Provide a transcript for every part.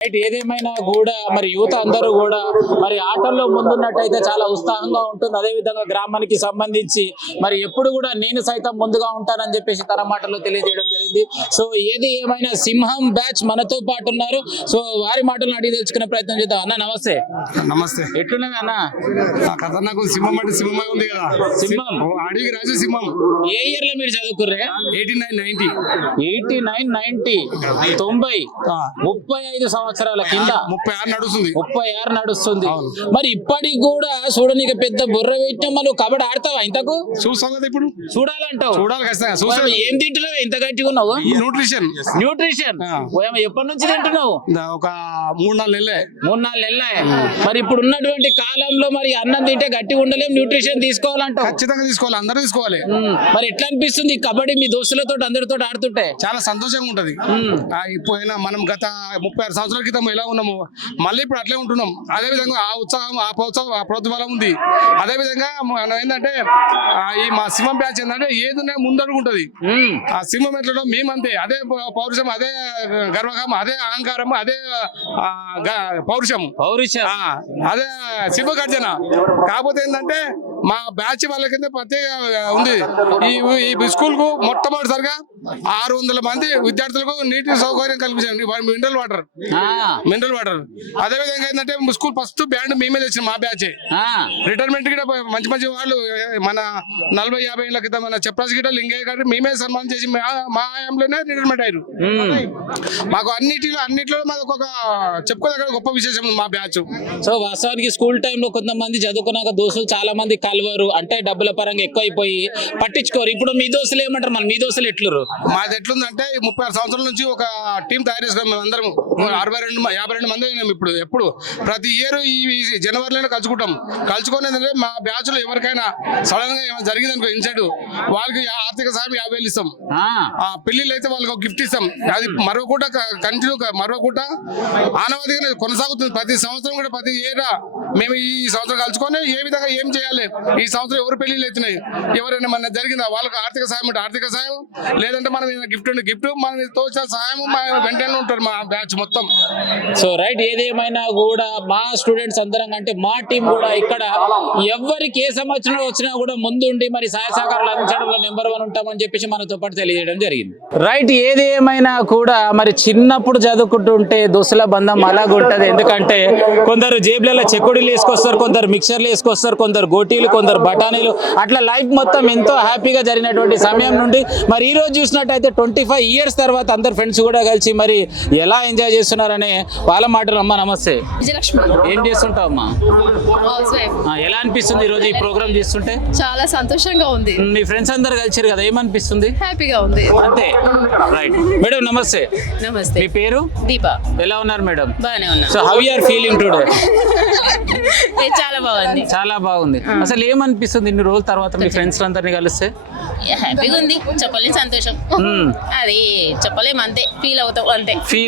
ఏదేమైనా కూడా మరి యువత అందరూ కూడా మరి ఆటల్లో ముందున్నట్టయితే చాలా ఉత్సాహంగా ఉంటుంది. అదే విధంగా గ్రామానికి సంబంధించి మరి ఎప్పుడు కూడా నేను సైతం ముందుగా ఉంటానని చెప్పేసి తన మాటల్లో తెలియజేయడం జరిగింది. సో ఏది ఏమైనా సింహం బ్యాచ్ మనతో పాటు ఉన్నారు. సో వారి మాటలను అడిగి తెలుసుకునే ప్రయత్నం చేద్దాం. అన్న నమస్తే. నమస్తే. ఎట్లున్నది అన్న? నాకు సింహం అంటే సింహమే ఉంది కదా. సింహం అడిగి రాజు సింహం. ఏ ఇయర్ లో మీరు చదువుకుర్రే? 89, 90 90 35 సంవత్సరాల కింద 36 నడుస్తుంది. మరి ఇప్పటికి కూడా చూడనికి పెద్ద బుర్ర పెట్టిన మనం కబడ్డీ ఆడతావా? ఇంతకు చూస్తాం కదా, ఇప్పుడు చూడాలంటావు. చూడాలి ఖచ్చితంగా. ఏం తింటున్నావు ఇంత గట్టిగా ఉన్నావు? న్యూట్రిషన్ ఎప్పటి నుంచి తింటున్నావు? ఒక 3-4 నెలలే. 3-4 నెలలే. మరి ఇప్పుడు ఉన్నటువంటి కాలంలో మరి అన్నం తింటే గట్టిగా ఉండలేం, న్యూట్రిషన్ తీసుకోవాలంటావు. ఖచ్చితంగా తీసుకోవాలి, అందరూ తీసుకోవాలి. మరి ఎట్లా అనిపిస్తుంది కబడ్డీ మీ దోస్తులతో అందరితో ఆడుతుంటే? చాలా సంతోషంగా ఉంటది. ఇప్పుడు మనం గత 36 సంవత్సరాల క్రితం ఎలా ఉన్నాము, మళ్ళీ ఇప్పుడు అట్లే ఉంటున్నాం. అదే విధంగా ఆ ఉత్సాహం, ఆ ప్రోత్సాహం ఉంది. అదే విధంగా మనం ఏంటంటే ఈ మా సింహం బ్యాచ్ ఏంటంటే ఏదైనా ముందడుగుంటది. ఆ సింహం ఎట్లా మేమంతే, అదే పౌరుషం, అదే గర్వకారం, అదే అహంకారం, అదే పౌరుషం, అదే సింహగర్జన. కాకపోతే ఏంటంటే మా బ్యాచ్ వాళ్ళకి ప్రత్యేక ఉంది. ఈ స్కూల్ కు మొట్టమొదటిసారిగా 600 మంది విద్యార్థులకు నీటి సౌకర్యం కల్పించారు. Mineral water. అదే విధంగా ఏంటంటే స్కూల్ ఫస్ట్ బ్యాండ్ మేమే తెచ్చిన, మా బ్యాచ్. రిటైర్మెంట్ కూడా మంచి వాళ్ళు మన 40-50 ఏళ్ల క్రితం మన చెప్పరాజు గిట్ట లింగయ్య గారు మేమే సన్మానం చేసి మా హయాంలోనే రిటైర్మెంట్ అయ్యారు. మాకు అన్నిట్లో మాకు ఒక చెప్పుకోదగ్గ గొప్ప విశేషం మా బ్యాచ్. సో వాస్తవానికి స్కూల్ టైంలో కొంతమంది చదువుకున్నాక దోస్తులు చాలా మంది కలవరు, అంటే డబ్బుల పరంగా ఎక్కువైపోయి పట్టించుకోరు. ఇప్పుడు మీ దోస్తులు ఏమంటారు? మీ దోస్తులు ఎట్లురు? మాది ఎట్లుందంటే 36 సంవత్సరాల నుంచి ఒక టీం తయారు చేసుకున్నాం. మేము అందరం 52 మంది అయినాం. ఎప్పుడు ప్రతి ఇయర్ ఈ జనవరిలోనే కలుసుకొని ఏంటంటే మా బ్యాచ్ లో ఎవరికైనా సడన్ గా ఏమైనా జరిగింది అనుకో ఇన్సైడ్, వాళ్ళకి ఆర్థిక సాయం 50,000 ఇస్తాం. ఆ పెళ్లిళ్ళు అయితే వాళ్ళకి ఒక గిఫ్ట్ ఇస్తాం. అది మరొకట కంటిన్యూ మరొకట ఆనవాదిగా కొనసాగుతుంది. ప్రతి సంవత్సరం కూడా ప్రతి ఇయర్ మేము ఈ సంవత్సరం కలుసుకొని ఏ విధంగా ఏం చేయాలి, ఈ సంవత్సరం ఎవరు పెళ్లిళ్ళు అవుతున్నాయి, ఎవరైనా మన జరిగిందా వాళ్ళకి ఆర్థిక సాయం ఉంటే ఆర్థిక సాయం, లేదంటే మనం గిఫ్ట్ మన తోచిన సహాయం వెంటనే ఉంటారు మా బ్యాచ్ మొత్తం. సో రైట్, ఏదేమైనా కూడా మా స్టూడెంట్స్ అందరం అంటే మా టీం కూడా ఇక్కడ ఎవరికి ఏ సంవత్సరం వచ్చినా కూడా ముందుండి మరి సహాయ సహకారాలు అందించడంలో నెంబర్ 1 ఉంటామని చెప్పేసి మనతో పాటు తెలియజేయడం జరిగింది. రైట్, ఏదేమైనా కూడా మరి చిన్నప్పుడు చదువుకుంటుంటే దోస్తుల బంధం అలాగుంటది. ఎందుకంటే కొందరు జేబులలో చెక్కుడులు వేసుకొస్తారు, కొందరు మిక్చర్లు వేసుకొస్తారు, కొందరు గోటీలు, కొందరు బఠానీలు, అట్లా లైఫ్ మొత్తం ఎంతో హ్యాపీగా జరిగినటువంటి సమయం నుండి మరి ఈ రోజు చూసినట్టయితే 25 ఇయర్స్ తర్వాత అందరు ఫ్రెండ్స్ కూడా కలిసి మరి ఎలా ఎంజాయ్ చేస్తున్నారనే వాళ్ళ మాటలు. అమ్మా నమస్తే. ఏం చేస్తుంటావు అమ్మా? ఎలా అనిపిస్తుంది ఈ రోజు ఈ ప్రోగ్రామ్ చేస్తుంటే? చాలా సంతోషంగా ఉంది. మీ ఫ్రెండ్స్ అందరు కలిసారు కదా, ఏమనిపిస్తుంది? హ్యాపీగా ఉంది. అంతే. రైట్ మేడం, నమస్తే. నమస్తే. మీ పేరు? దీపా. ఎలా ఉన్నారు మేడం? బాగానే ఉన్నా. So how you are feeling today? చాలా బాగుంది. చాలా బాగుంది. అసలు ఏమనిపిస్తుంది ఇన్ని రోజుల తర్వాత మీ ఫ్రెండ్స్ అందరినీ కలిస్తే? హ్యాపీగా ఉంది, చెప్పలేని సంతోషం. అది చెప్పలేము, అంతే ఫీల్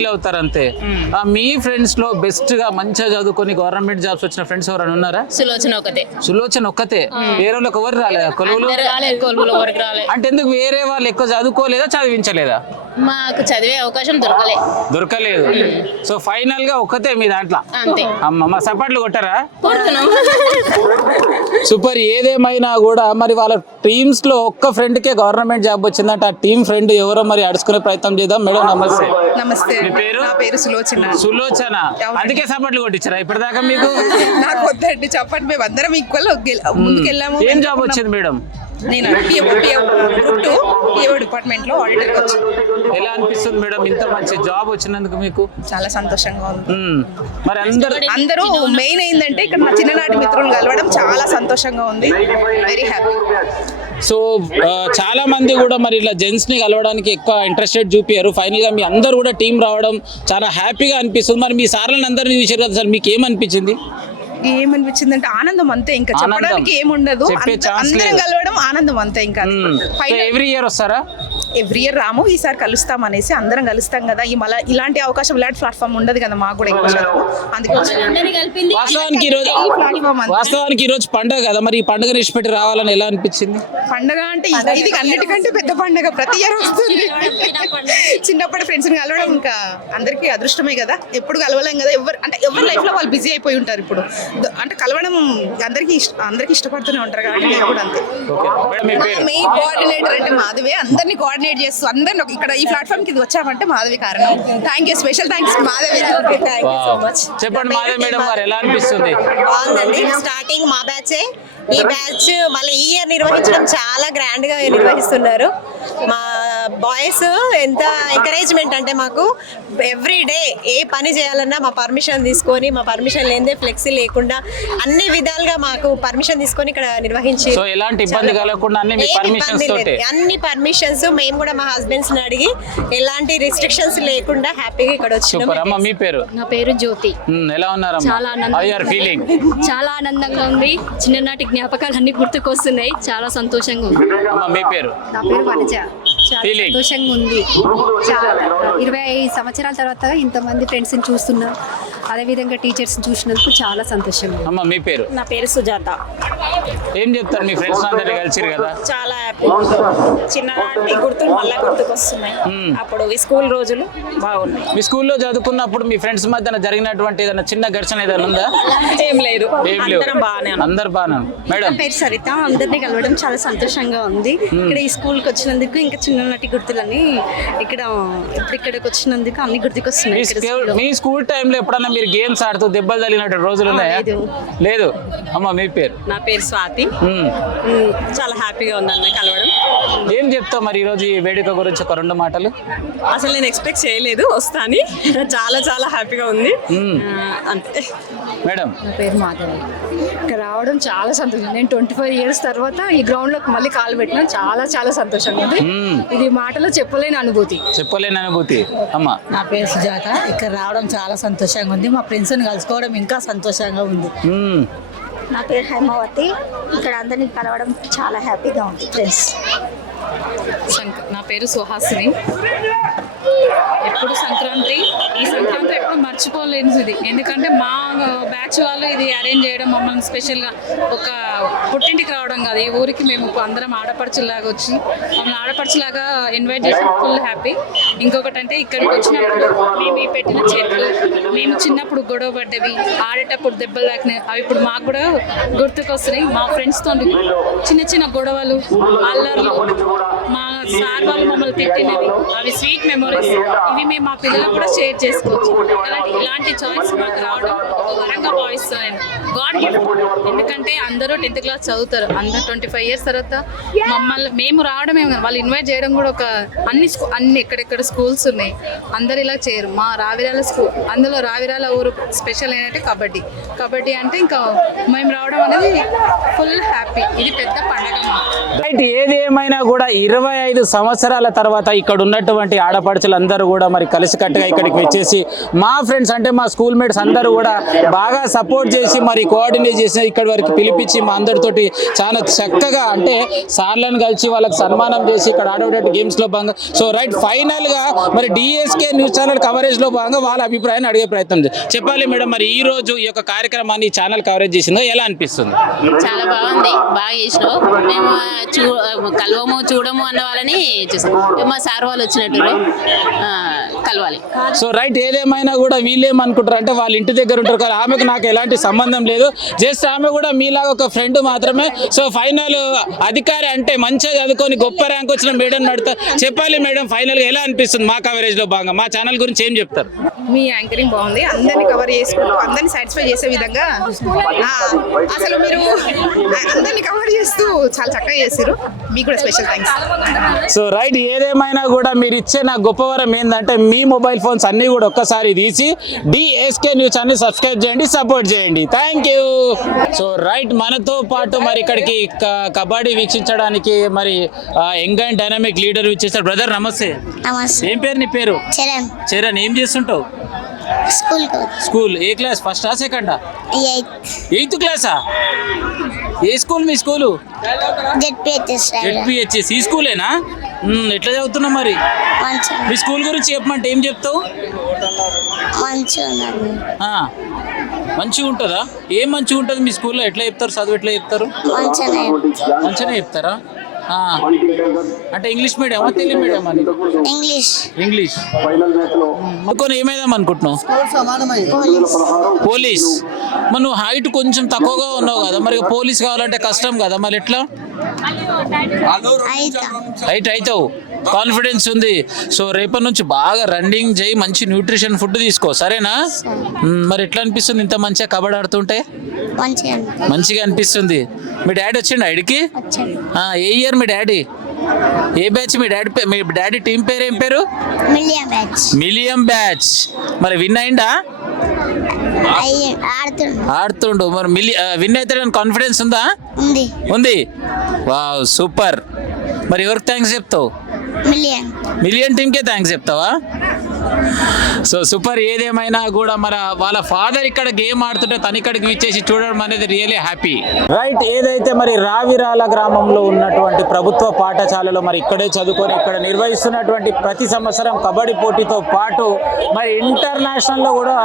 అవుతారు అంతే. మీ ఫ్రెండ్స్ లో బెస్ట్ గా మంచిగా చదువుకొని గవర్నమెంట్ జాబ్స్ వచ్చిన ఫ్రెండ్స్ ఎవరైనా ఉన్నారా? సులోచన ఒక్కతే. వేరే వాళ్ళకి ఎవరు రాలేదా? కొలువులు అంటే ఎందుకు? వేరే వాళ్ళు ఎక్కువ చదువుకోలేదా, చదివించలేదా? మాకు చదివే అవకాశం దొరకలేదు. సో ఫైనల్ గా ఒక్కతే మీ దాంట్లో. అంతే. అమ్మ మా సపాట్లు కొట్టారా? సూపర్. ఏదేమైనా కూడా మరి వాళ్ళ టీమ్స్ లో ఒక్క ఫ్రెండ్ కే గవర్నమెంట్ జాబ్ వచ్చిందంటే ఆ టీమ్ ఫ్రెండ్ ఎవరో మరి అడుచుకునే ప్రయత్నం చేద్దాం. మేడం నమస్తే. నమస్తే. మీ పేరు? నా పేరు సులోచన. అందుకే సపోర్ట్లు కొట్టించారా ఇప్పటిదాకా మీకు? నాకు వద్దండి చెప్పండి, మేము అందరం ఈక్వల్ ముందుకెళ్ళాము. ఏం జాబ్ వచ్చింది మేడం? నేను డిపార్ట్మెంట్ లో ఆడిటర్ వచ్చాను. ఎలా అనిపిస్తుంది మేడం ఇంత మంచి జాబ్ వచ్చినందుకు మీకు? చాలా సంతోషంగా ఉంది. మరి అందరూ మెయిన్ ఏంటంటే ఇక్కడ నా చిన్ననాటి మిత్రులు కలవడం చాలా సంతోషంగా ఉంది. Very happy. సో చాలా మంది కూడా మరి ఇలా జెంట్స్ ని కలవడానికి ఎక్కువ ఇంట్రెస్టెడ్ చూపారు. ఫైనల్ గా మీ అందరు కూడా టీం రావడం చాలా హ్యాపీగా అనిపిస్తుంది. మరి మీ సార్లను అందరినీ చూసారు కదా సార్, మీకు ఏమనిపించింది? ఏమనిపించింది అంటే ఆనందం అంతే, ఇంకా చెప్పడానికి ఏముండదు. అందరం కలవడం ఆనందం అంతే. ఇంకా ఎవ్రీ ఇయర్ వస్తారా? ఎవ్రీ ఇయర్ రాము, ఈసారి కలుస్తాం అనేసి అందరం కలుస్తాం కదా. ఈ మళ్ళీ ఇలాంటి అవకాశం, ఇలాంటి ప్లాట్ఫామ్ ఉండదు కదా మాకు కూడా ఎక్కువ శాతం. అందుకే వాస్తవానికి ఈ రోజు పండుగ కదా, మరి ఈ పండుగ నిష్పెట్టి రావాలని ఎలా అనిపించింది? పండగ అంటే ఇది అన్నిటికంటే పెద్ద పండగ, ప్రతి ఇయర్ వస్తుంది. చిన్నప్పటి ఫ్రెండ్స్ని కలవడం ఇంకా అందరికీ అదృష్టమే కదా. ఎప్పుడు కలవలేం కదా, ఎవరి లైఫ్ లో వాళ్ళు బిజీ అయిపోయి ఉంటారు. ఇప్పుడు అంటే కలవడం అందరికీ ఇష్టపడుతూనే ఉంటారు కాబట్టి నేను కూడా అంతే. మెయిన్ కోఆర్డినేటర్ అంటే మాధవి, అందరినీ కోఆర్డినేట్ చేస్తూ అందరిని ఇక్కడ ఈ ప్లాట్ఫామ్ కి వచ్చామంటే మాధవి కారణం. Thank you, special thanks Madhavi. Thank you so much. చెప్పండి మాధవి మేడం గారు, ఎలా అనిపిస్తుంది? బాగుందండి. స్టార్టింగ్ మా బ్యాచే, ఈ బ్యాచ్ మళ్ళీ ఈ ఇయర్ నిర్వహించడం చాలా గ్రాండ్ గా నిర్వహిస్తున్నారు. మా బాయ్స్ ఎంత ఎంకరేజ్మెంట్ అంటే మాకు ఎవ్రీ డే ఏ పని చేయాలన్నా మా పర్మిషన్ తీసుకొని, మా పర్మిషన్ లేదే ఫ్లెక్సీ లేకుండా అన్ని విధాలుగా మాకు పర్మిషన్ తీసుకొని ఇక్కడ నిర్వహించి సో ఎలాంటి ఇబ్బంది కలగకుండా అన్ని పర్మిషన్స్ మేము కూడా మా హస్బెండ్స్ ని అడిగి ఎలాంటి రిస్ట్రిక్షన్స్ లేకుండా హ్యాపీగా ఇక్కడ వచ్చినాం. మీ పేరు? నా పేరు జ్యోతి. ఎలా ఉన్నారు? చాలా ఆనందంగా ఉంది. చిన్ననాటి జ్ఞాపకాలు అన్ని గుర్తుకొస్తున్నాయి. చాలా సంతోషంగా ఉంది. మీ పేరు? నా పేరు వనజ. చాలా సంతోషంగా ఉంది. చాలా 25 సంవత్సరాల తర్వాత ఇంతమంది ఫ్రెండ్స్ ని చూస్తున్నా, అదేవిధంగా టీచర్స్ చూసినందుకు చాలా సంతోషంగా ఉంది. అమ్మ మీ పేరు? నా పేరు సుజాత. ఏం చెప్తారు మీ ఫ్రెండ్స్ అందరినీ కలిసిరు కదా? చాలా హ్యాపీ. చిన్ననాటి గుర్తులు మళ్ళీ గుర్తుకొస్తున్నాయి. అప్పుడు ఈ స్కూల్ రోజులు బాగున్నాయి. మీ స్కూల్లో చదువుకున్నప్పుడు మీ ఫ్రెండ్స్ మధ్యన జరిగినటువంటి ఏదైనా చిన్న ఘర్షణ ఏదైనా ఉందా? ఏం లేదు, అందరూ బాగానే. మేడం పేరు సరిత. అందరినీ కలవడం చాలా సంతోషంగా ఉంది. ఇక్కడ ఈ స్కూల్కి వచ్చినందుకు, ఇంకా చిన్ననాటి గుర్తులని ఇక్కడికి వచ్చినందుకు అన్ని గుర్తుకొస్తున్నాయి. మీ స్కూల్ టైంలో ఎప్పుడన్నా మీరు గేమ్స్ ఆడుతూ దెబ్బలు తగిలినట్టు రోజులు ఉన్నాయా? లేదు. అమ్మ మీ పేరు? నా పేరు స్వాతి. చాలా హ్యాపీగా ఉంది అన్న కలవడం. ఏం చెప్తావు మరి ఈరోజు ఈ వేడుక గురించి ఒక 2 మాటలు? అసలు నేను ఎక్స్పెక్ట్ చేయలేదు వస్తాని. చాలా చాలా హ్యాపీగా ఉంది అంతే. మేడం? నా పేరు మాధవి. ఇక్కడ రావడం చాలా సంతోషం. నేను 25 years తర్వాత ఈ గ్రౌండ్ లోకి మళ్ళీ కాలు పెట్టినా చాలా చాలా సంతోషంగా ఉంది. ఇది మాటలో చెప్పలేని అనుభూతి. అమ్మ? నా పేరు సుజాత. ఇక్కడ రావడం చాలా సంతోషంగా ఉంది. మా ఫ్రెండ్స్ని కలుసుకోవడం ఇంకా సంతోషంగా ఉంది. నా పేరు హైమావతి. ఇక్కడ అందరినీ కలవడం చాలా హ్యాపీగా ఉంది ఫ్రెండ్స్. నా పేరు సుహాసిని. ఎప్పుడు ఈ సంక్రాంతి ఎప్పుడు మర్చిపోలేనిది. ఎందుకంటే మా బ్యాచ్ వాళ్ళు ఇది అరేంజ్ చేయడం, మమ్మల్ని స్పెషల్గా ఒక పుట్టింటికి రావడం కాదు, ఈ ఊరికి మేము అందరం ఆడపడుచులాగా వచ్చి మమ్మల్ని ఆడపడుచులాగా ఇన్వైట్ చేసి ఫుల్ హ్యాపీ. ఇంకొకటి అంటే ఇక్కడికి వచ్చినప్పుడు మేము ఈ పెట్టిన చెట్లు, మేము చిన్నప్పుడు గొడవ పడ్డవి, ఆడేటప్పుడు దెబ్బలు తాకినాయి, అవి ఇప్పుడు మాకు కూడా గుర్తుకొస్తున్నాయి. మా ఫ్రెండ్స్తో చిన్న గొడవలు, అల్లర్లు, మా సార్ వాళ్ళు మమ్మల్ని తిట్టినవి, అవి స్వీట్ మెమొరీస్. ఇవి మేము మా పిల్లలకు కూడా షేర్ చేసుకోవచ్చు. ఇలాంటి చాయిస్ మాకు రావడం ఒక వరంగా భావిస్తున్నాను, గాడ్ గిఫ్ట్. ఎందుకంటే అందరూ 10th class చదువుతారు, అందరూ 25 years తర్వాత మేము రావడం ఏమో, వాళ్ళు ఇన్వైట్ చేయడం కూడా ఒక అన్ని ఎక్కడెక్కడ స్కూల్స్ ఉన్నాయి, అందరు ఇలా చేయరు. మా రావిరాల స్కూల్, అందులో రావిరాల ఊరు స్పెషల్ ఏంటంటే కబడ్డీ అంటే ఇంకా మేము రావడం అనేది ఫుల్ హ్యాపీ. ఇది పెద్ద పండగ. ఏది ఏమైనా కూడా 25 సంవత్సరాల తర్వాత ఇక్కడ ఉన్నటువంటి ఆడపడుచులందరూ కూడా మరి కలిసికట్టుగా ఇక్కడికి వచ్చేసి మా ఫ్రెండ్స్ అంటే మా స్కూల్ మేట్స్ అందరూ కూడా బాగా సపోర్ట్ చేసి మరి కోఆర్డినేట్ చేసి ఇక్కడి వరకు పిలిపించి మా అందరితోటి చాలా చక్కగా అంటే సార్లను కలిసి వాళ్ళకి సన్మానం చేసి ఇక్కడ ఆడేటట్టు గేమ్స్లో భాగంగా. సో రైట్, ఫైనల్గా మరి డిఎస్కే న్యూస్ ఛానల్ కవరేజ్లో భాగంగా వాళ్ళ అభిప్రాయాన్ని అడిగే ప్రయత్నం చెప్పాలి. మేడం, మరి ఈ రోజు ఈ యొక్క కార్యక్రమాన్ని ఛానల్ కవరేజ్ చేసిందో ఎలా అనిపిస్తుంది? చాలా బాగుంది, బాగా చేసినావు. మేము కలవము చూడము అన్న వాళ్ళని చూసాం, మా సార్ వాళ్ళు వచ్చినట్టు కలవాలి. సో రైట్, ఏదేమైనా కూడా వీళ్ళేమనుకుంటారు అంటే వాళ్ళ ఇంటి దగ్గర ఉంటారు కదా, ఆమెకు నాకు ఎలాంటి సంబంధం లేదు, జస్ట్ ఆమె కూడా మీలాగా ఒక ఫ్రెండ్ మాత్రమే. సో ఫైనల్ అధికారి అంటే మంచిగా చదువుకొని గొప్ప ర్యాంక్ వచ్చిన మేడం నడుతా చెప్పాలి. మేడం, ఫైనల్గా ఎలా అనిపిస్తుంది మా కవరేజ్లో భాగంగా మా ఛానల్ గురించి ఏం చెప్తారు? మీ యాంకరింగ్ బాగుంది, అందరినీ కవర్ చేసుకుంటూ అందరినీ సాటిస్ఫై చేసే విధంగా అసలు మీరు అందరినీ కవర్ చేస్తూ చాలా చక్కగా చేశారు. మీకు కూడా స్పెషల్ థ్యాంక్స్. సో రైట్, ఏదేమైనా కూడా మీరు ఇచ్చే నా గొప్ప వరం ఏంటంటే మీ మొబైల్ ఫోన్స్ అన్నీ కూడా ఒక్కసారి తీసి డిఎస్కే న్యూస్ ఛానల్ సబ్స్క్రైబ్ చేయండి, సపోర్ట్ చేయండి. Thank you. సో రైట్, మనతో పాటు మరి ఇక్కడికి కబడ్డీ వీక్షించడానికి మరి యంగ్ అండ్ డైనమిక్ లీడర్ ఇచ్చేసారు. బ్రదర్ నమస్తే. ఏం పేరు నీ పేరు? చరణ్. ఏం చేస్తుంటావు? స్కూల్ ఏ క్లాస్? ఫస్టా సెకండా? 8th క్లాసా? ఏ స్కూల్ మీ స్కూలు? జెడ్పిహెచ్ఎస్. ఈ స్కూలేనా? ఎట్లా చదువుతున్నావు మరి? మీ స్కూల్ గురించి చెప్పమంటే ఏం చెప్తావు? ఆ, మంచిగా ఉంటుందా? ఏం మంచిగా ఉంటుంది మీ స్కూల్లో? ఎట్లా చెప్తారు చదువు? ఎట్లా చెప్తారు? మంచిగానే చెప్తారా? ఆ, అంటే ఇంగ్లీష్ మీడియమా తెలుగు మీడియం అని? ఇంగ్లీష్. అనుకోని ఏమైదాం అనుకుంటున్నావు? పోలీస్. మరి నువ్వు హైట్ కొంచెం తక్కువగా ఉన్నావు కదా, మరి పోలీస్ కావాలంటే కష్టం కదా, మరి ఎట్లా? హైట్ అవుతావు, కాన్ఫిడెన్స్ ఉంది. సో రేపటి నుంచి బాగా రన్నింగ్ చేయి, మంచి న్యూట్రిషన్ ఫుడ్ తీసుకో, సరేనా? మరి ఎట్లా అనిపిస్తుంది ఇంత మంచిగా కబడ్డీ ఆడుతుంటే? మంచిగా అనిపిస్తుంది. మీ డాడీ వచ్చిండు ఐడికి? ఏ ఇయర్ మీ డాడీ? ఏ బ్యాచ్ మీ డాడీ టీం పేరు ఏం పేరు? మిలియం బ్యాచ్. మరి విన్ అయిందా? ఆడుతుండు. మరి విన్ అవుతాడని కాన్ఫిడెన్స్ ఉందా? ఉంది. Wow, super. మరి ఎవరికి థ్యాంక్స్ చెప్తావు? మిలియన్ టీంకే థ్యాంక్స్ చెప్తావా? So super. ఏదేమైనా కూడా మన వాళ్ళ ఫాదర్ ఇక్కడ గేమ్ ఆడుతుంటే తను ఇక్కడికి విచ్చేసి చూడడం అనేది రియలీ హ్యాపీ. రైట్. ఏదైతే మరి రావిరాల గ్రామంలో ఉన్నటువంటి ప్రభుత్వ పాఠశాలలో మరి ఇక్కడే చదువుకొని ఇక్కడ నిర్వహిస్తున్నటువంటి ప్రతి సంవత్సరం కబడ్డీ పోటీతో పాటు మరి ఇంటర్నేషనల్లో కూడా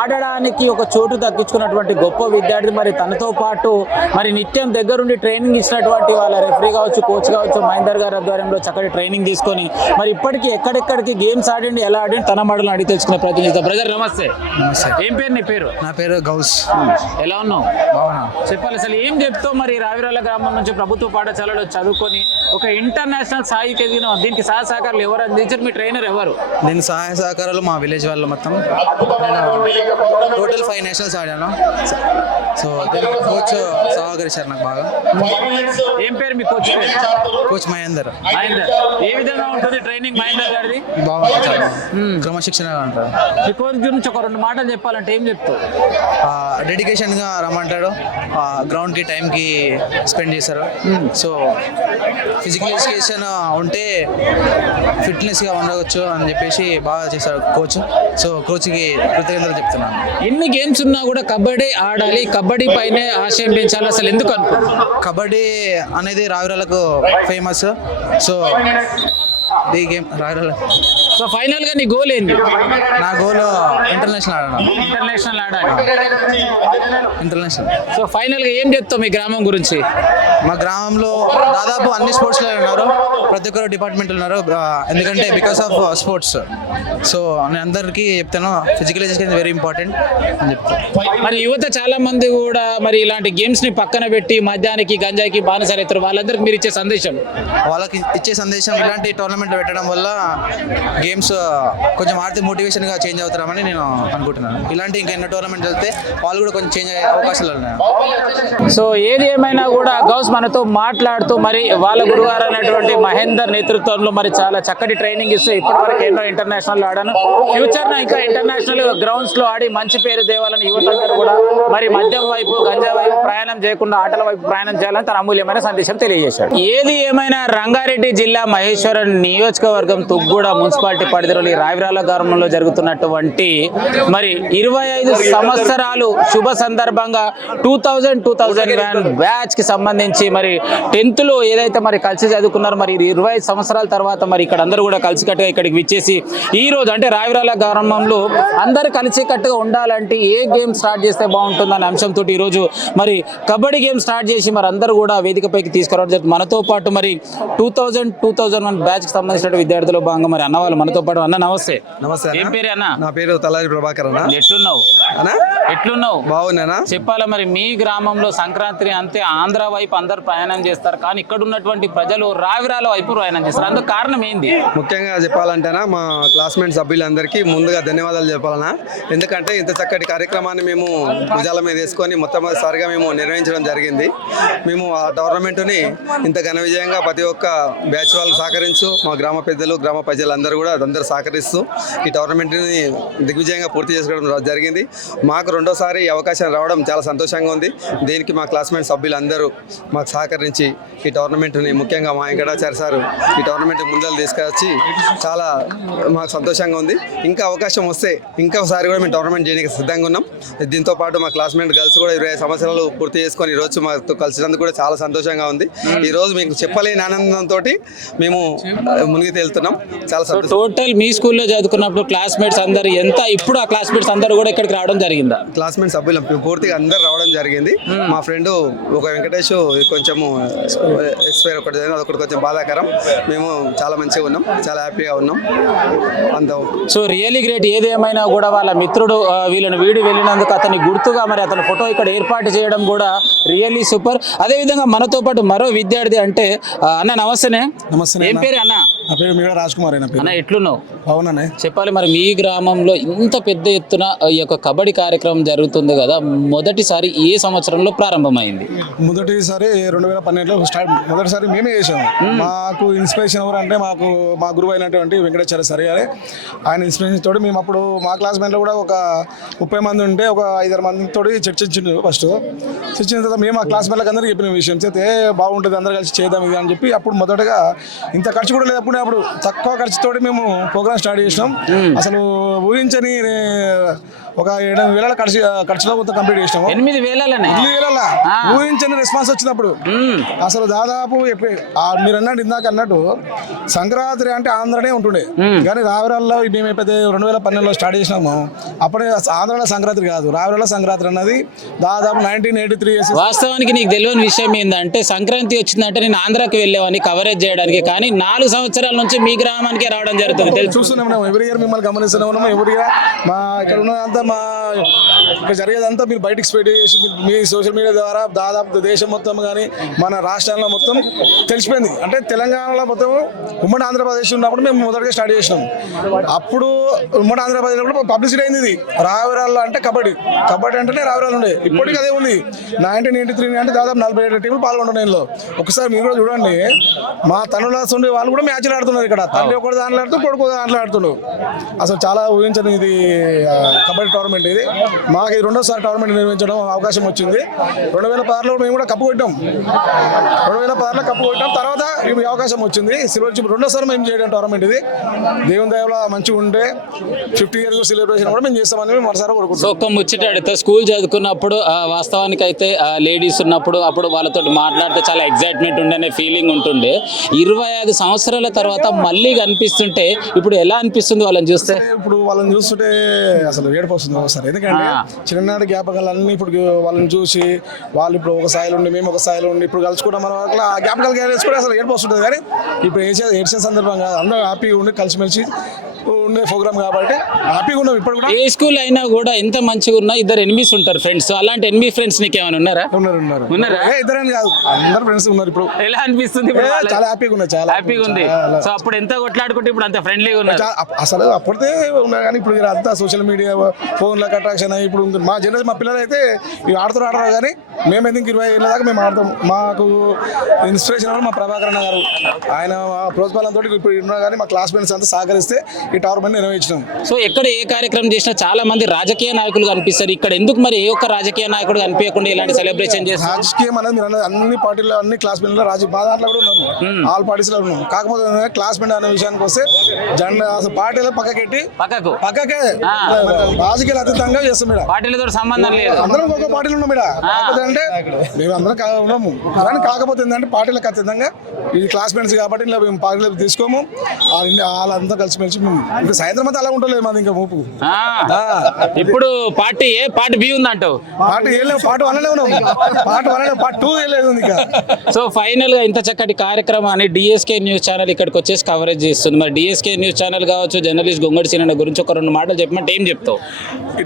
ఆడడానికి ఒక చోటు దక్కించుకున్నటువంటి గొప్ప విద్యార్థి. మరి తనతో పాటు మరి నిత్యం దగ్గరుండి ట్రైనింగ్ ఇచ్చినటువంటి వాళ్ళ రెఫరీ కావచ్చు, కోచ్ కావచ్చు, మహేందర్ గారి ఆధ్వర్యంలో చక్కటి ట్రైనింగ్ తీసుకొని మరి ఇప్పటికీ ఎక్కడెక్కడికి గేమ్స్ ఆడిండి, ఎలా ఆడి తన మడలు అడిగి తెలుసుకునే ప్రతినిధి. బ్రదర్ నమస్తే. ఏం పేరు నీ పేరు? నా పేరు గౌస్. ఎలా ఉన్నావు? బాగున్నా. చెప్పాలి అసలు ఏం చెప్తావు? మరి రావిరాల గ్రామం నుంచి ప్రభుత్వ పాఠశాలలో చదువుకొని ఒక ఇంటర్నేషనల్ స్థాయికి ఎదిగిన దీనికి సహాయ సహకారాలు ఎవరు అందించారు? మీ ట్రైనర్ ఎవరు? నేను సహాయ సహకారాలు మా విలేజ్ వాళ్ళు మొత్తం. నేను టోటల్ 5 నేషనల్స్ ఆడాను. సో కోచ్ సహకరించారు నాకు బాగా. ఏం పేరు మీ కోచ్? కోచ్ మహేందర్. ఏ విధంగా ఉంటుంది ట్రైనింగ్ మహేందర్ గారిది? బాగుంది, చాలా క్రమశిక్షణ అంటారు. మీ కోచ్ గురించి ఒక 2 మాటలు చెప్పాలంటే ఏం చెప్తావు? డెడికేషన్గా రమ్మంటాడు, గ్రౌండ్కి టైంకి స్పెండ్ చేస్తారు. సో ఫిజికల్ ఎడ్యుకేషన్ ఉంటే ఫిట్నెస్గా ఉండవచ్చు అని చెప్పేసి బాగా చేస్తారు కోచ్. సో కోచ్కి కృతజ్ఞతలు చెప్తున్నాను. ఎన్ని గేమ్స్ ఉన్నా కూడా కబడ్డీ ఆడాలి, కబడ్డీ పైనే ఆశయం పెంచాలి, అసలు ఎందుకు అనుకుంటున్నాను? కబడ్డీ అనేది రావిరాలకు ఫేమస్. సో ఈ గేమ్ రావిరాల. సో ఫైనల్ గా నీ గోల్ ఏంది? నా గోల్ ఇంటర్నేషనల్ ఆడాలి. ఇంటర్నేషనల్ ఆడాలి. ఇంటర్నేషనల్. సో ఫైనల్ గా ఏం చెప్తావు మీ గ్రామం గురించి? మా గ్రామంలో దాదాపు అన్ని స్పోర్ట్స్లో ఉన్నారు, ప్రతి ఒక్కరు డిపార్ట్మెంట్ ఉన్నారు. ఎందుకంటే బికాస్ ఆఫ్ స్పోర్ట్స్. సో నేను అందరికీ చెప్తాను, ఫిజికల్ ఎడ్యుకేషన్ వెరీ ఇంపార్టెంట్ అని చెప్తాను. మరి యువత చాలా మంది కూడా మరి ఇలాంటి గేమ్స్ ని పక్కన పెట్టి మద్యానికి, గంజాయికి బానిసలవుతారు. వాళ్ళందరికీ మీరు ఇచ్చే సందేశం? వాళ్ళకి ఇచ్చే సందేశం, ఇలాంటి టోర్నమెంట్ పెట్టడం వల్ల గేమ్స్ కొంచెం ఆడితే మోటివేషన్గా చేంజ్ అవుతారని నేను అనుకుంటున్నాను. ఇలాంటి ఇంకా ఎన్నో టోర్నమెంట్ వెళ్తే వాళ్ళు కూడా కొంచెం చేంజ్ అయ్యే అవకాశాలు ఉన్నాయి. సో ఏది ఏమైనా కూడా గౌస్ మనతో మాట్లాడుతూ మరి వాళ్ళ గురుగారు అనేటువంటి మహేందర్ నేతృత్వంలో మరి చాలా చక్కటి ట్రైనింగ్ ఇస్తూ ఇప్పటివరకు ఎన్నో ఇంటర్నేషనల్ ఆడాను, ఫ్యూచర్ లో ఇంకా ఇంటర్నేషనల్ గ్రౌండ్స్ లో ఆడి మంచి పేరు తేవాలని యువతందరూ కూడా మరి మద్యం వైపు, గంజా వైపు ప్రయాణం చేయకుండా ఆటల వైపు ప్రయాణం చేయాలని తన అమూల్యమైన సందేశం తెలియజేశాడు. ఏది ఏమైనా రంగారెడ్డి జిల్లా మహేశ్వరం నియోజకవర్గం తుగ్గూడ మున్సిపాలిటీ పరిధిలోని రావిరాల గ్రామంలో జరుగుతున్నటువంటి మరి 25 సంవత్సరాలు శుభ సందర్భంగా 2001 బ్యాచ్ కి సంబంధించి మరి 10th లో ఏదైతే మరి కలిసి చదువుకున్నారు, మరి 25 సంవత్సరాల తర్వాత మరి ఇక్కడ అందరూ కూడా కలిసికట్టుగా ఇక్కడికి విచ్చేసి ఈ రోజు అంటే రావిరాల గ్రామంలో అందరు కలిసికట్టుగా ఉండాలంటే ఏ గేమ్ స్టార్ట్ చేస్తే బాగుంటుందనే అంశంతో ఈ రోజు మరి కబడ్డీ గేమ్ స్టార్ట్ చేసి మరి అందరూ కూడా వేదికపైకి తీసుకురావడం జరుగుతుంది. మనతో పాటు మరి 2001 బ్యాచ్ కి సంబంధించిన విద్యార్థులు భాగంగా మరి అన్న వాళ్ళు మనతో పాటు. అన్న నమస్తే. నమస్తే. ఏం పేరు అన్న? నా పేరు తలారి ప్రభాకర్ అన్న. ఎట్లున్నావు? బాగున్నానా? చెప్పాలా మరి మీ గ్రామంలో సంక్రాంతి అంతే ఆంధ్ర వైపు అందరు ప్రయాణం చేస్తారు, కానీ ఇక్కడ ఉన్నటువంటి ప్రజలు రావిరాల వైపు ప్రయాణం చేస్తారు. అందుకు కారణం ఏంది? ముఖ్యంగా చెప్పాలంటేనా మా క్లాస్మేట్ సభ్యులందరికీ ముందుగా ధన్యవాదాలు చెప్పాలన్నా. ఎందుకంటే ఇంత చక్కటి కార్యక్రమాన్ని మేము భుజాల మీద వేసుకొని మొట్టమొదటిసారిగా మేము నిర్వహించడం జరిగింది. మేము ఆ టోర్నమెంటుని ఇంత ఘన విజయంగా ప్రతి ఒక్క బ్యాచ్ వాళ్ళు సహకరించు, మా గ్రామ పెద్దలు, గ్రామ ప్రజలందరూ కూడా అందరూ సహకరిస్తూ ఈ టోర్నమెంట్ని దిగ్విజయంగా పూర్తి చేసుకోవడం జరిగింది. మాకు రెండోసారి ఈ అవకాశం రావడం చాలా సంతోషంగా ఉంది. దీనికి మా క్లాస్మేట్ సభ్యులందరూ మాకు సహకరించి ఈ టోర్నమెంట్ని, ముఖ్యంగా మా వెంకటాచార్య సారు ఈ టోర్నమెంట్ ముందలు తీసుకొచ్చి చాలా మాకు సంతోషంగా ఉంది. ఇంకా అవకాశం వస్తే ఇంకోసారి కూడా మేము టోర్నమెంట్ చేయడానికి సిద్ధంగా ఉన్నాం. దీంతో పాటు మా క్లాస్మేట్ గర్ల్స్ కూడా 25 సంవత్సరాలు పూర్తి చేసుకొని ఈరోజు మాతో కలిసినందుకు కూడా చాలా సంతోషంగా ఉంది. ఈరోజు మీకు చెప్పలేని ఆనందంతో మేము మునిగి తేలుతున్నాం. చాలా సంతోషం. టోటల్ మీ స్కూల్లో చదువుకున్నప్పుడు క్లాస్మేట్స్ అందరు ఎంత, ఇప్పుడు ఆ క్లాస్మేట్స్ అందరూ కూడా ఇక్కడికి రావడం జరిగిందా? క్లాస్మేట్ సభ్యులు పూర్తిగా అందరు రావడం జరిగింది. మా ఫ్రెండ్ ఒక వెంకటేష్ కొంచెము ఎక్స్పైర్ ఒకటి అదొకటి కొంచెం బాధాకరం. మేము చాలా మంచిగా ఉన్నాం, చాలా హ్యాపీగా ఉన్నాం. అంత సో రియల్లీ గ్రేట్. ఏదేమైనా కూడా వాళ్ళ మిత్రుడు వీళ్ళని వీడి వెళ్ళినందుకు అతని గుర్తుగా మరి అతని ఫోటో ఇక్కడ ఏర్పాటు చేయడం కూడా రియల్లీ సూపర్. అదేవిధంగా మనతో పాటు మరో విద్యార్థి అంటే అన్న నమస్తేనే. నమస్తే. ఏం పేరు అన్న? నా పేరు మీడ రాజ్ కుమార్. అన్న ఎట్లున్నావు? అవుననే చెప్పాలి. మరి మీ గ్రామంలో ఇంత పెద్ద ఎత్తున ఈ యొక్క కబడ్డీ కార్యక్రమం జరుగుతుంది కదా, మొదటిసారి ఏ సంవత్సరంలో ప్రారంభమైంది? మొదటిసారి 2012లో స్టార్ట్. మొదటిసారి మేమే చేసాము. మాకు ఇన్స్పిరేషన్ ఎవరు అంటే మా గురువు అయినటువంటి వెంకటాచార్య సార్ గారే. ఆయన ఇన్స్పిరేషన్ తోటి మేము అప్పుడు మా క్లాస్మేట్లో కూడా ఒక 30 మంది ఉంటే ఒక 5-6 మందితో చర్చించిండు. ఫస్ట్ చర్చించిన తర్వాత మేము ఆ క్లాస్మేట్లకు అందరికీ చెప్పిన విషయం చేస్తే బాగుంటుంది, అందరు కలిసి చేద్దాం ఇది అని చెప్పి అప్పుడు మొదటగా ఇంత ఖర్చు కూడా లేదు. అప్పుడు తక్కువ ఖర్చుతోటి మేము ప్రోగ్రామ్ స్టార్ట్ చేసినాం. అసలు ఊహించని ఒక 7,000 ఖర్చులో మొత్తం కంప్లీట్ చేసినాము. 8,000 ఊహించని రెస్పాన్స్ వచ్చినప్పుడు అసలు దాదాపు మీరు ఇందాక అన్నట్టు సంక్రాంతి అంటే ఆంధ్రనే ఉంటుండే, కానీ రావిరాల్లో మేము ఎప్పుడైతే 2012లో స్టార్ట్ చేసినాము అప్పుడే ఆంధ్రలో సంక్రాంతి కాదు, రావిరాల్లో సంక్రాంతి అన్నది దాదాపు 1983 ఇయర్స్. వాస్తవానికి నీకు తెలియని విషయం ఏంటంటే సంక్రాంతి వచ్చిందంటే నేను ఆంధ్రాకి వెళ్ళేవాడిని కవరేజ్ చేయడానికి, కానీ 4 సంవత్సరాల నుంచి మీ గ్రామానికి రావడం జరుగుతుంది. చూస్తున్నాం ఎవ్రీ ఇయర్ మిమ్మల్ని గమనిస్తూనే ఉన్నాము. ఎవ్రీ ఇయర్ మా ఇక్కడ ఉన్నదంతా మా ఇక్కడ జరిగేదంతా మీరు బయటకు స్ప్రెడ్ చేసి మీ సోషల్ మీడియా ద్వారా దాదాపు దేశం మొత్తం కానీ మన రాష్ట్రాల్లో మొత్తం తెలిసిపోయింది. అంటే తెలంగాణలో మొత్తం ఉమ్మడి ఆంధ్రప్రదేశ్ ఉన్నప్పుడు మేము మొదటిగా స్టార్ట్ చేసినాం. అప్పుడు ఉమ్మడి ఆంధ్రప్రదేశ్ కూడా పబ్లిసిటీ అయింది ఇది. రావిరాల్లో అంటే కబడ్డీ అంటేనే రావిరాలు ఉండే. ఇప్పటికీ అదే ఉంది. 1983 అంటే దాదాపు 47 టీములు పాల్గొంటున్నాయి ఇందులో. ఒకసారి మీరు కూడా చూడండి, మా తనులాస్ ఉండే వాళ్ళు కూడా మ్యాచ్లు ఆడుతున్నారు. ఇక్కడ తండ్రి ఒకటి దాంట్లో ఆడుతూ కొడుకు దాంట్లో ఆడుతున్నారు. అసలు చాలా ఊహించని ఇది కబడ్డీ టోర్నమెంట్. ఇది మాకు ఇది 2వ టోర్నమెంట్ నిర్వహించడం అవకాశం వచ్చింది. 2016లో మేము కూడా కప్పు కొట్టాం. 2016లో కప్పు కొట్టాం. తర్వాత ఈ అవకాశం వచ్చింది. సిల్వర్ జూబిలీ 2వ మేము చేయడం టోర్నమెంట్. ఇది దేవుని దయలో మంచిగా ఉంటే 50 ఇయర్స్ సెలబ్రేషన్ కూడా మేము చేస్తామని మేము మరోసారి కోరుకుంటాం. ఒక్క ముచ్చట స్కూల్ చదువుకున్నప్పుడు వాస్తవానికి అయితే లేడీస్ ఉన్నప్పుడు అప్పుడు వాళ్ళతో మాట్లాడితే చాలా ఎగ్జైట్మెంట్ ఉండే ఫీలింగ్ ఉంటుండే. 25 సంవత్సరాల తర్వాత మళ్ళీ కనిపిస్తుంటే ఇప్పుడు ఎలా అనిపిస్తుంది వాళ్ళని చూస్తే? ఇప్పుడు వాళ్ళని చూస్తుంటే అసలు ఏడుపు వస్తుంది ఒకసారి. ఎందుకంటే చిన్ననాటి జ్ఞాపకాలు అన్నీ ఇప్పుడు వాళ్ళని చూసి వాళ్ళు ఇప్పుడు ఒక స్థాయిలో ఉండి మేము ఒక స్థాయిలో ఉండి ఇప్పుడు కలుసుకోవడం మన వల్ల ఆ జ్ఞాపకాలు వేసుకుంటే అసలు ఏడుపు వస్తుంటుంది. కానీ ఇప్పుడు ఏడ్చే సందర్భంగా అందరూ హ్యాపీగా ఉండి కలిసిమెలిసి ఉండే ప్రోగ్రామ్ కాబట్టి హ్యాపీగా ఉన్నాం. ఇప్పుడు కూడా ఏ స్కూల్ అయినా కూడా ఎంత మంచిగా ఉన్నా 2 ఎనిమిస్ ఉంటారు ఫ్రెండ్స్. అలాంటి ఎనిమి ఫ్రెండ్స్ నీకు ఏమైనా ఉన్నారా? ఉన్నారు. ఇద్దరని కాదు, అందరు ఫ్రెండ్స్ ఉన్నారు. ఇప్పుడు ఎలా అనిపిస్తుంది? చాలా హ్యాపీగా ఉన్నారు. చాలా హ్యాపీగా ఉంది. సో అప్పుడు ఎంత కొట్లాడుకుంటే ఇప్పుడు అంత ఫ్రెండ్లీగా ఉన్నారు. అసలు అప్పుడే ఉన్నారు కానీ ఇప్పుడు అంతా సోషల్ మీడియా ఫోన్లకు అట్రాక్షన్ అయ్యి ఇప్పుడు మా జనరేషన్ మా పిల్లలు అయితే ఇవి ఆడుతారు కానీ మేమైతే 20 ఏళ్ళ దాకా మేము ఆడతాం. మాకు ఇన్స్పిరేషన్ మా ప్రభాకర్ అన్న గారు, ఆయన ప్రోత్సాహంతో ఇప్పుడు ఉన్నా కానీ మా క్లాస్మేట్స్ అంతా సహకరిస్తే ఈ టోర్నమెంట్ నిర్వహించినాం. సో ఎక్కడ ఏ కార్యక్రమం చేసినా చాలా మంది రాజకీయ నాయకులు కనిపిస్తారు. ఇక్కడ ఎందుకు మరి ఏ ఒక్క రాజకీయ నాయకుడు కనిపించకుండా ఇలాంటి సెలబ్రేషన్ చేస్తారు? రాజకీయం అనేది మీరు అన్ని పార్టీల్లో అన్ని క్లాస్మేట్లో మా దాంట్లో కూడా ఉన్నాం, ఆల్ పార్టీస్ లో ఉన్నాం. కాకపోతే క్లాస్మేట్ అనే విషయానికి వస్తే జెండా అసలు పార్టీలో పక్కకే రాజకీయాలు అతీతంగా చేస్తాం. మేడం పార్టీలతో సంబంధం లేదు, అందరం ఒక పార్టీలో ఉన్నాం. మేడం కాకపోతే అంటే మేము అందరం ఉన్నాము కానీ కాకపోతే ఏంటంటే పార్టీలకు అతీతంగా ఇది క్లాస్మేట్స్ కాబట్టి ఇలా మేము పార్టీలకు తీసుకోము. వాళ్ళంతా కలిసిమెలిసి ఇంకా సాయంత్రం అంతా అలా ఉండలేదు మాది. ఇంకా మూపు ఇప్పుడు పార్టీ ఏ పార్టీ బి ఉందంటావు? పార్టీ ఏ లేవు, పార్ట్ 1 ఉన్నాం, పార్ట్ 1 పార్ట్ 2 లేదు ఇంకా. సో ఫైనల్ గా ఇంత చక్కటి కార్యక్రమాన్ని డిఎస్కే న్యూస్ ఛానల్ ఇక్కడికి వచ్చేసి కవరేజ్ చేస్తుంది. మరి డిఎస్కే న్యూస్ ఛానల్ కావచ్చు, జర్నలిస్ట్ గొంగడి సీనన్న గురించి ఒక 2 మాటలు చెప్పమంటే ఏం చెప్తావు?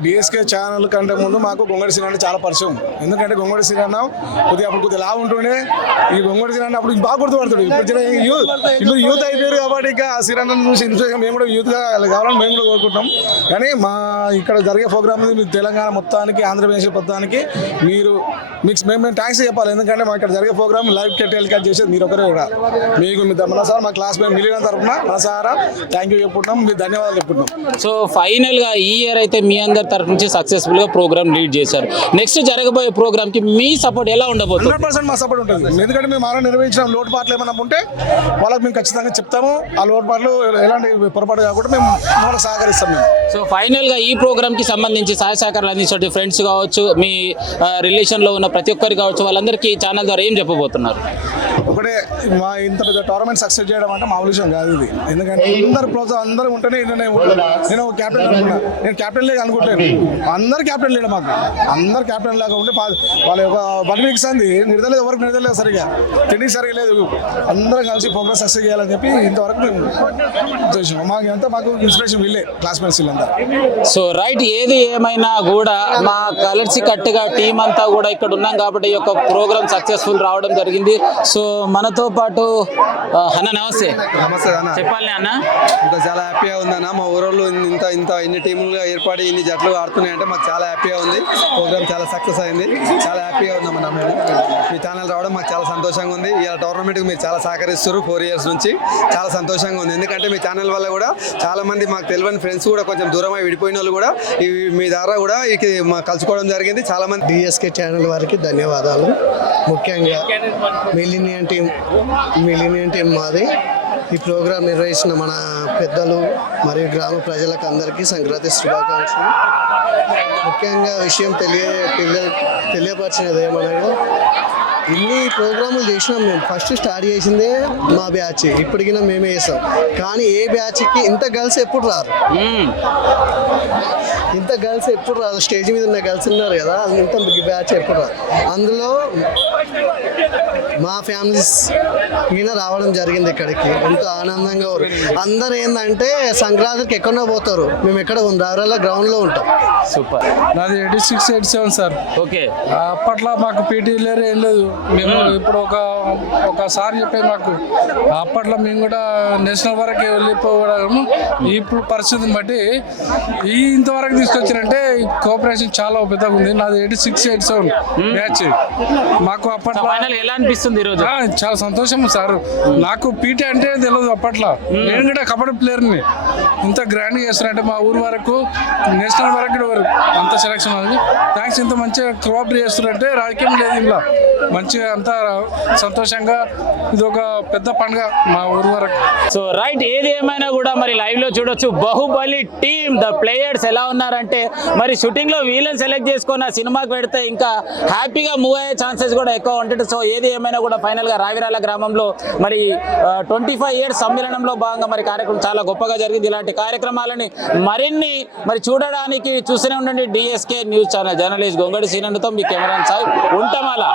డిఎస్కే ఛానల్ కంటే ముందు మాకు గొంగడి సీనన్న చాలా పరిచయం. ఎందుకంటే గొంగడి గొంగడి శ్రీరన్న కొద్దిగా అప్పుడు కొద్దిగా లావు ఉంటుండే. ఈ గొంగడి శ్రీరన్న అప్పుడు బాగా గుర్తుపడతాడు. ఇప్పుడు యూత్ అయిపోయారు కాబట్టి ఇక ఆ శ్రీరన్నను చూసి ఇన్స్పిరేషన్ మేము కూడా యూత్గా కావాలని మేము కూడా కోరుకుంటాం. కానీ మా ఇక్కడ జరిగే ప్రోగ్రామ్ మీరు తెలంగాణ మొత్తానికి ఆంధ్రప్రదేశ్ మొత్తానికి మేము థ్యాంక్స్ చెప్పాలి. ఎందుకంటే మా ఇక్కడ జరిగే ప్రోగ్రామ్ లైవ్ టెలికాస్ట్ చేసేది మీరు ఒకరే కూడా. మీకు మన సార్ మా క్లాస్ మేము మిలియన్ తరఫున మన సారా థ్యాంక్ యూ చెప్పుకుంటున్నాం, మీరు ధన్యవాదాలు చెప్పుకుంటున్నాం. సో ఫైనల్ గా ఈ ఇయర్ అయితే మీ అందరి తరఫు నుంచి సక్సెస్ఫుల్ గా ప్రోగ్రామ్ లీడ్ చేశారు. నెక్స్ట్ జరగబోయే ప్రోగ్రామ్ కి మీ సపోర్ట్ ఎలా ఉండబోతుంది? 100% మా సపోర్ట్ ఉంటుంది. ఎందుకంటే మేము ఆరా నిర్వహించిన లోటుపాట్లు ఏమైనా ఉంటే వాళ్ళకి మేము ఖచ్చితంగా చెప్తాము. ఆ లోటుపాట్లు ఎలాంటి పొరపాటు కాకుండా మేము వాళ్ళకి సహకరిస్తాం మేము. సో ఫైనల్ గా ఈ ప్రోగ్రామ్ కి సంబంధించి సహాయ సహకారాలు అందించే ఫ్రెండ్స్ కావచ్చు, మీ రిలేషన్ లో ఉన్న ప్రతి ఒక్కరు కావచ్చు, వాళ్ళందరికీ ఛానల్ ద్వారా ఏం చెప్పబోతున్నారు? ఒకటే, మా ఇంత పెద్ద టోర్నమెంట్ సక్సెస్ చేయడం అంటే మామూలు విషయం కాదు ఇది. ఎందుకంటే అందరూ ఉంటేనే నేను క్యాప్టెన్ అనుకున్నా. నేను క్యాప్టెన్ లేక అనుకుంటాను, అందరు క్యాప్టెన్ లేడు మాకు. అందరు క్యాప్టెన్ లాగా ఉంటే వాళ్ళ ఒక 1 వీక్స్ అంది నిడదలేదు, ఎవరికి నిడదలేదు సరిగా, తిండికి సరిగా లేదు. అందరం కలిసి ప్రోగ్రామ్ సక్సెస్ చేయాలని చెప్పి ఇంతవరకు మేము చేసాం. మాకు ఇన్స్పిరేషన్ వీళ్ళే క్లాస్మేట్స్ వీళ్ళంతా. సో రైట్, ఏది ఏమైనా కూడా మా కలిసి కట్టుగా టీం అంతా కూడా ఇక్కడ ఉన్నాం కాబట్టి ఈ యొక్క ప్రోగ్రామ్ సక్సెస్ఫుల్ రావడం జరిగింది. సో మనతో పాటు అన్న నమస్తే. నమస్తే అన్న. చెప్పాలి అన్న. ఇంకా చాలా హ్యాపీగా ఉందన్న. మా ఊరోళ్ళు ఇన్ని టీములుగా ఏర్పడి ఇన్ని జట్లు ఆడుతున్నాయంటే మాకు చాలా హ్యాపీగా ఉంది. ప్రోగ్రామ్ చాలా సక్సెస్ అయింది, చాలా హ్యాపీగా ఉన్నామన్న. మేము మీ ఛానల్ రావడం మాకు చాలా సంతోషంగా ఉంది. ఇలా టోర్నమెంట్కి మీరు చాలా సహకరిస్తారు 4 years నుంచి, చాలా సంతోషంగా ఉంది. ఎందుకంటే మీ ఛానల్ వల్ల కూడా చాలా మంది మాకు తెలియని ఫ్రెండ్స్ కూడా కొంచెం దూరమై విడిపోయిన వాళ్ళు కూడా మీ ద్వారా కూడా కలుసుకోవడం జరిగింది. చాలా మంది డిఎస్కే ఛానల్ వారికి ధన్యవాదాలు. ముఖ్యంగా మిలీనియం టీం మాది. ఈ ప్రోగ్రాం నిర్వహించిన మన పెద్దలు మరియు గ్రామ ప్రజలకు అందరికీ సంక్రాంతి శుభాకాంక్షలు. ముఖ్యంగా విషయం తెలియపరిచినది ఏమనగా, ఇన్ని ప్రోగ్రాములు చేసినాం. మేము ఫస్ట్ స్టార్ట్ చేసిందే మా బ్యాచ్, ఇప్పటికీ మేమే చేస్తాం. కానీ ఏ బ్యాచ్కి ఇంత గర్ల్స్ ఎప్పుడు రారు, స్టేజ్ మీద ఉన్న గర్ల్స్ ఉన్నారు కదా, ఇంత బ్యాచ్ ఎప్పుడు రారు. అందులో మా ఫ్యామిలీస్ ఈయన రావడం జరిగింది ఇక్కడికి. ఎంతో ఆనందంగా అందరు ఏంటంటే సంక్రాంతికి ఎక్కడో పోతారు, మేము ఎక్కడ రావరాల గ్రౌండ్లో ఉంటాం. సూపర్. నాది 86, 87 సార్. ఓకే. అప్పట్లో మాకు పీటీ లేరు, ఏం లేదు. మేము ఇప్పుడు ఒకసారి చెప్పేది మాకు, అప్పట్లో మేము కూడా నేషనల్ వరకు వెళ్ళిపోవడము. ఇప్పుడు పరిస్థితిని బట్టి ఇంతవరకు తీసుకొచ్చారంటే కోఆపరేషన్ చాలా పెద్దగా ఉంది. నాది 86, 87 బ్యాచ్. మాకు అప్పట్లో ఎలా అనిపిస్తుంది ఈరోజు? చాలా సంతోషం సార్. నాకు పీటీ అంటే తెలియదు అప్పట్లో. నేను కూడా కబడ్డీ ప్లేయర్ని. ఇంత గ్రాండ్గా చేస్తారంటే మా ఊరు వరకు నేషనల్ వరకు అంత సెలక్షన్ ఉంది. థ్యాంక్స్. ఇంత మంచిగా కోఆపరేట్ చేస్తున్నారంటే రాజకీయం లేదు ఇలా, మంచిగా అంతా సంతోషంగా. ఇది ఒక పెద్ద పండుగ మా ఊరు వరకు. సో రైట్, ఏది ఏమైనా కూడా మరి లైవ్ లో చూడొచ్చు బాహుబలి టీమ్ ద ప్లేయర్స్ ఎలా ఉన్నారంటే, మరి షూటింగ్ లో వీళ్ళని సెలెక్ట్ చేసుకొని ఆ సినిమాకి పెడితే ఇంకా హ్యాపీగా మూవ్ అయ్యే ఛాన్సెస్ కూడా ఎక్కువ ఉంటుంది. సో ఏది ఏమైనా కూడా ఫైనల్ గా రావిరాల గ్రామంలో మరి 25 years సమ్మేళనంలో భాగంగా మరి కార్యక్రమం చాలా గొప్పగా జరిగింది. ఇలాంటి కార్యక్రమాలని మరిన్ని మరి చూడడానికి చూస్తూనే ఉండండి డిఎస్కే న్యూస్ ఛానల్. జర్నలిస్ట్ గొంగడి సీనన్నతో మీ కెమెరా సాయి ఉంటాం అలా.